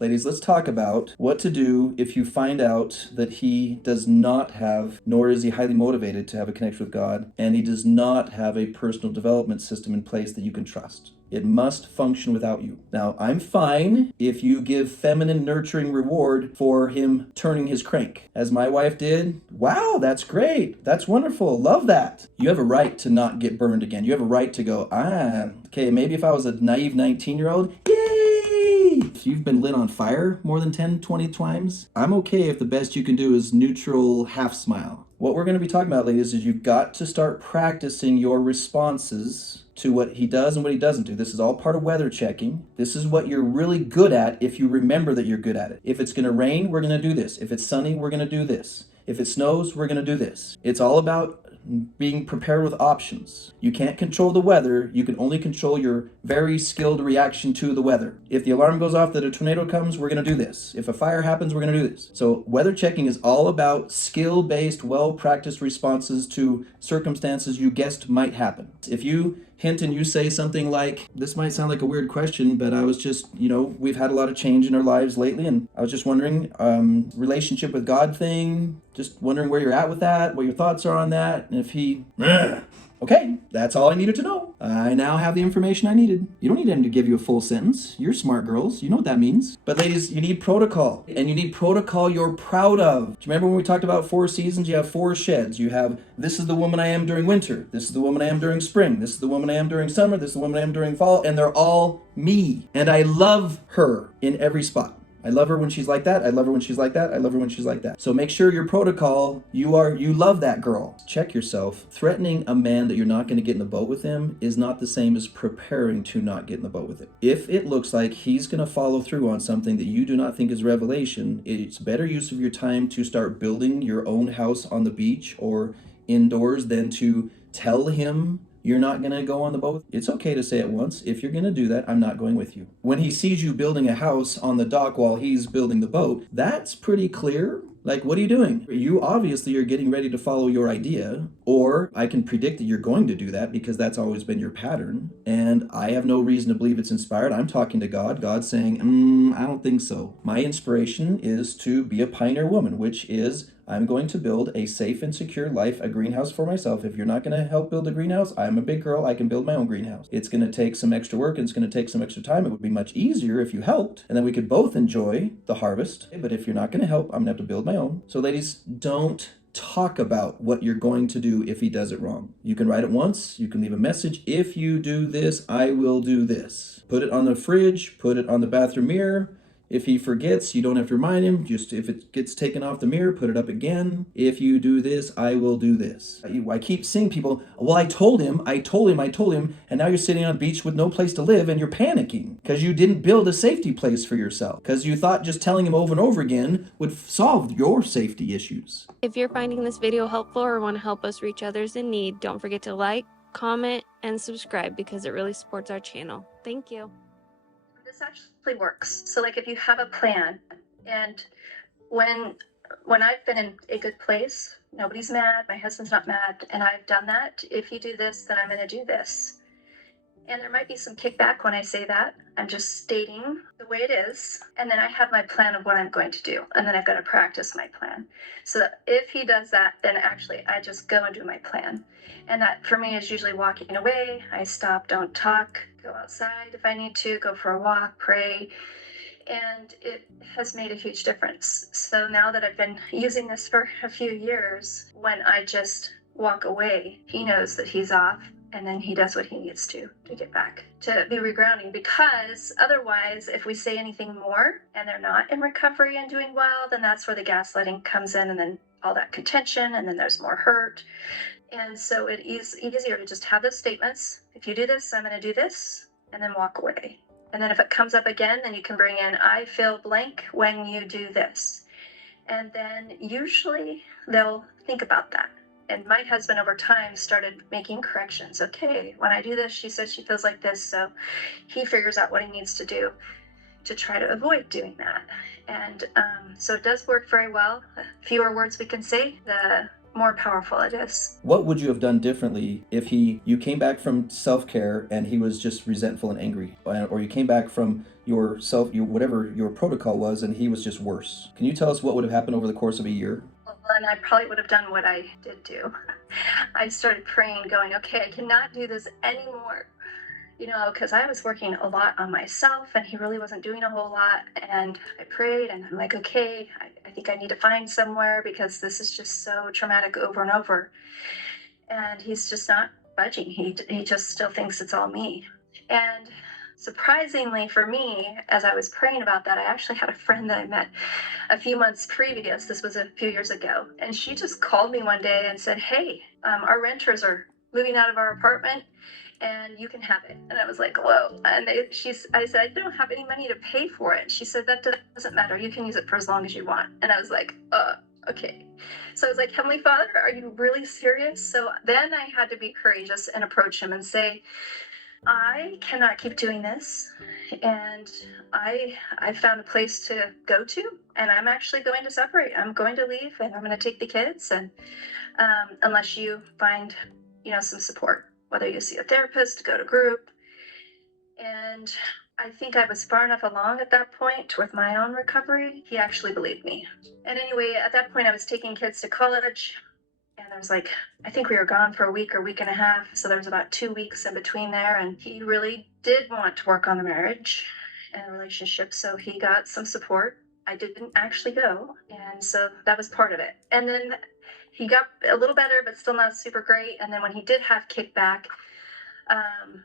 Ladies, let's talk about what to do if you find out that he does not have, nor is he highly motivated to have a connection with God, and he does not have a personal development system in place that you can trust. It must function without you. Now, I'm fine if you give feminine nurturing reward for him turning his crank, as my wife did. Wow, that's great. That's wonderful. Love that. You have a right to not get burned again. You have a right to go, okay, maybe if I was a naive 19-year-old, yay! If you've been lit on fire more than 10, 20 times, I'm okay if the best you can do is neutral half smile. What we're going to be talking about, ladies, is you've got to start practicing your responses to what he does and what he doesn't do. This is all part of weather checking. This is what you're really good at if you remember that you're good at it. If it's going to rain, we're going to do this. If it's sunny, we're going to do this. If it snows, we're going to do this. It's all about being prepared with options. You can't control the weather. You can only control your very skilled reaction to the weather. If the alarm goes off that a tornado comes, we're going to do this. If a fire happens, we're going to do this. So weather checking is all about skill-based, well-practiced responses to circumstances you guessed might happen. If you hint and you say something like, this might sound like a weird question, but I was just, we've had a lot of change in our lives lately, and I was just wondering, relationship with God thing, just wondering where you're at with that, what your thoughts are on that, and if he, okay, that's all I needed to know. I now have the information I needed. You don't need him to give you a full sentence. You're smart girls. You know what that means. But ladies, you need protocol. And you need protocol you're proud of. Do you remember when we talked about 4 seasons? You have 4 sheds. You have, this is the woman I am during winter. This is the woman I am during spring. This is the woman I am during summer. This is the woman I am during fall. And they're all me. And I love her in every spot. I love her when she's like that. I love her when she's like that. I love her when she's like that. So make sure your protocol, you love that girl. Check yourself. Threatening a man that you're not going to get in the boat with him is not the same as preparing to not get in the boat with him. If it looks like he's going to follow through on something that you do not think is revelation, it's better use of your time to start building your own house on the beach or indoors than to tell him you're not going to go on the boat. It's okay to say it once. If you're going to do that, I'm not going with you. When he sees you building a house on the dock while he's building the boat, that's pretty clear. Like, what are you doing? You obviously are getting ready to follow your idea, or I can predict that you're going to do that because that's always been your pattern. And I have no reason to believe it's inspired. I'm talking to God. God's saying, I don't think so. My inspiration is to be a pioneer woman, which is I'm going to build a safe and secure life, a greenhouse for myself. If you're not going to help build a greenhouse, I'm a big girl. I can build my own greenhouse. It's going to take some extra work and it's going to take some extra time. It would be much easier if you helped, and then we could both enjoy the harvest. But if you're not going to help, I'm going to have to build my own. So ladies, don't talk about what you're going to do if he does it wrong. You can write it once. You can leave a message. If you do this, I will do this. Put it on the fridge. Put it on the bathroom mirror. If he forgets, you don't have to remind him. Just if it gets taken off the mirror, put it up again. If you do this, I will do this. I keep seeing people, well, I told him, and now you're sitting on a beach with no place to live and you're panicking because you didn't build a safety place for yourself because you thought just telling him over and over again would solve your safety issues. If you're finding this video helpful or want to help us reach others in need, don't forget to like, comment, and subscribe because it really supports our channel. Thank you. This actually works. So like if you have a plan, and when I've been in a good place, nobody's mad, my husband's not mad, and I've done that. If you do this, then I'm going to do this. And there might be some kickback when I say that. I'm just stating the way it is. And then I have my plan of what I'm going to do. And then I've got to practice my plan. So that if he does that, then actually I just go and do my plan. And that for me is usually walking away. I stop, don't talk, go outside if I need to, go for a walk, pray. And it has made a huge difference. So now that I've been using this for a few years, when I just walk away, he knows that he's off. And then he does what he needs to get back, to be regrounding. Because otherwise, if we say anything more and they're not in recovery and doing well, then that's where the gaslighting comes in, and then all that contention, and then there's more hurt. And so it is easier to just have those statements. If you do this, I'm going to do this, and then walk away. And then if it comes up again, then you can bring in, I feel blank when you do this. And then usually they'll think about that. And my husband over time started making corrections. Okay, when I do this, she says she feels like this. So he figures out what he needs to do to try to avoid doing that. And so it does work very well. Fewer words we can say, the more powerful it is. What would you have done differently if you came back from self-care and he was just resentful and angry, or you came back from whatever your protocol was and he was just worse? Can you tell us what would have happened over the course of a year? Well, and I probably would have done what I did do. I started praying, going, okay, I cannot do this anymore. Because I was working a lot on myself and he really wasn't doing a whole lot. And I prayed and I'm like, okay, I think I need to find somewhere because this is just so traumatic over and over. And he's just not budging. He just still thinks it's all me. And surprisingly for me, as I was praying about that, I actually had a friend that I met a few months previous. This was a few years ago. And she just called me one day and said, hey, our renters are moving out of our apartment and you can have it. And I was like, whoa. And I said, I don't have any money to pay for it. She said, that doesn't matter. You can use it for as long as you want. And I was like, okay. So I was like, Heavenly Father, are you really serious? So then I had to be courageous and approach him and say, I cannot keep doing this. And I found a place to go to, and I'm actually going to separate. I'm going to leave and I'm going to take the kids. And unless you find, some support, whether you see a therapist, go to group. And I think I was far enough along at that point with my own recovery. He actually believed me. And anyway, at that point I was taking kids to college, and I was like, I think we were gone for a week or week and a half. So there was about 2 weeks in between there. And he really did want to work on the marriage and the relationship. So he got some support. I didn't actually go. And so that was part of it. And then he got a little better, but still not super great. And then when he did have kickback,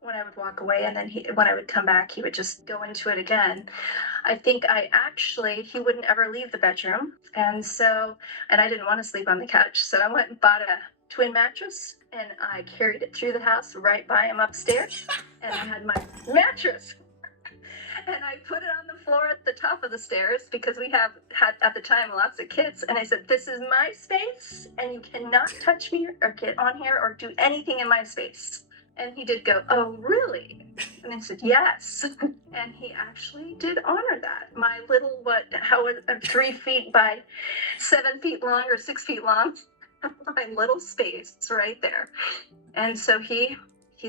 when I would walk away and then when I would come back, he would just go into it again. I think he wouldn't ever leave the bedroom. And I didn't want to sleep on the couch. So I went and bought a twin mattress and I carried it through the house right by him upstairs. And I had my mattress. And I put it on the floor at the top of the stairs because we had at the time lots of kids. And I said, this is my space and you cannot touch me or get on here or do anything in my space. And he did go, oh, really? And I said, yes. And he actually did honor that. My little, 3 feet by 7 feet long or 6 feet long, my little space right there. And so he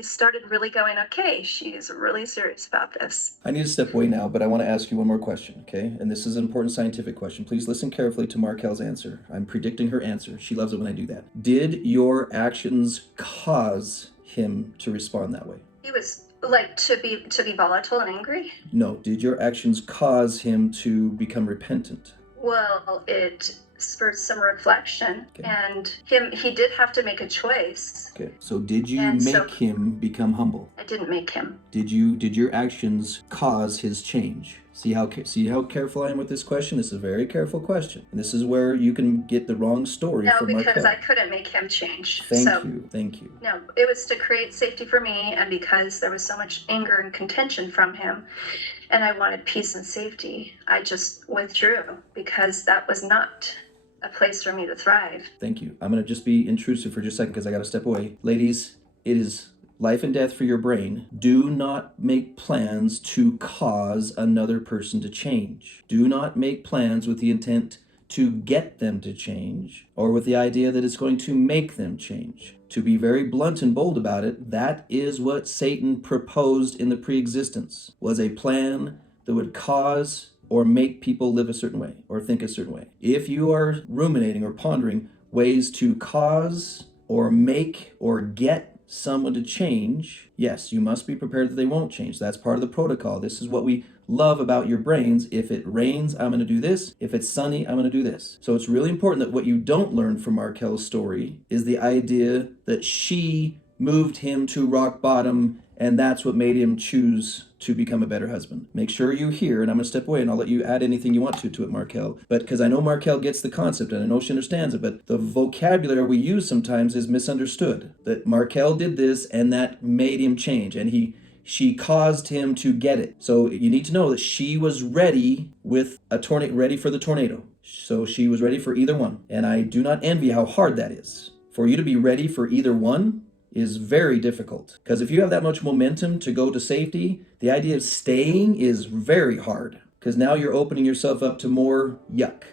started really going, okay, she's really serious about this. I need to step away now, but I want to ask you one more question, okay? And this is an important scientific question. Please listen carefully to Marquelle's answer. I'm predicting her answer. She loves it when I do that. Did your actions cause him to respond that way? He was like to be volatile and angry? No. Did your actions cause him to become repentant? Well, it spurred some reflection, okay. And he did have to make a choice. Okay. So did you make him become humble? I didn't make him. Did your actions cause his change? See how careful I am with this question? This is a very careful question. And this is where you can get the wrong story from Marquelle. No, because I couldn't make him change. Thank you. No, it was to create safety for me, and because there was so much anger and contention from him, and I wanted peace and safety, I just withdrew because that was not a place for me to thrive. Thank you. I'm going to just be intrusive for just a second because I got to step away. Ladies, it is life and death for your brain. Do not make plans to cause another person to change. Do not make plans with the intent to get them to change or with the idea that it's going to make them change. To be very blunt and bold about it, that is what Satan proposed in the pre-existence, was a plan that would cause or make people live a certain way or think a certain way. If you are ruminating or pondering ways to cause or make or get someone to change, yes, you must be prepared that they won't change. That's part of the protocol. This is what we love about your brains. If it rains, I'm going to do this. If it's sunny, I'm going to do this. So it's really important that what you don't learn from Marquelle's story is the idea that she moved him to rock bottom and that's what made him choose to become a better husband. Make sure you hear, and I'm going to step away and I'll let you add anything you want to it, Marquelle. But because I know Marquelle gets the concept and I know she understands it, but the vocabulary we use sometimes is misunderstood. That Marquelle did this and that made him change, and she caused him to get it. So you need to know that she was ready with ready for the tornado. So she was ready for either one. And I do not envy how hard that is. For you to be ready for either one is very difficult. Because if you have that much momentum to go to safety, the idea of staying is very hard. Because now you're opening yourself up to more yuck.